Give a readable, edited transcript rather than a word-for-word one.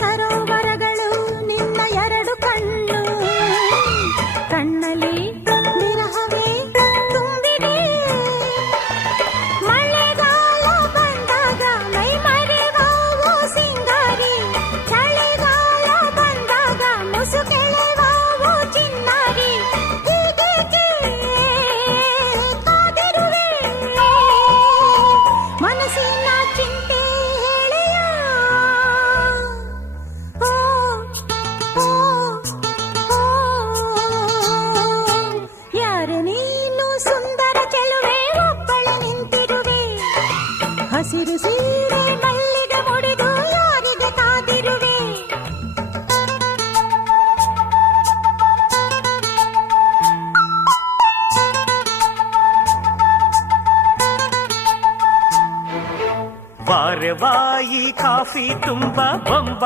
ಸರೋವರಗಳು ನಿನ್ನ ಎರಡು ಕಣ್ಣು, ಕಣ್ಣಲ್ಲಿ ವಿರಹವೇ ತುಂಬಿದೆ. ಮಳೆಗಾಲ ಬಂದಾಗ ಮೈ ಮರೆವಾವು ಸಿಂಗಾರಿ, ಚಳಿಗಾಲ ಬಂದಾಗ ಮುಸುಕೆಳೆವಾವು ಚಿನ್ನಾರಿ. ಹೀಗೇಕೆ ಕಾದಿರುವೆ ಮನಸ್ಸಿನ ಚಿಂತೆ ಹೇಳಿಯ. ಯಾರು ನೀನು ಸುಂದರ ಚೆಲುವೆ, ಒಬ್ಬಳೆ ನಿಂತಿರುವೆ. ಹಸಿರು ಸೀರೆ ಮಲ್ಲಿಗೆ ಮುಡಿದು ಯಾರಿಗೆ ಕಾದಿರುವೆ. ವಾರವಾಯಿ ಕಾಫಿ ತುಂಬ ಬಂಬ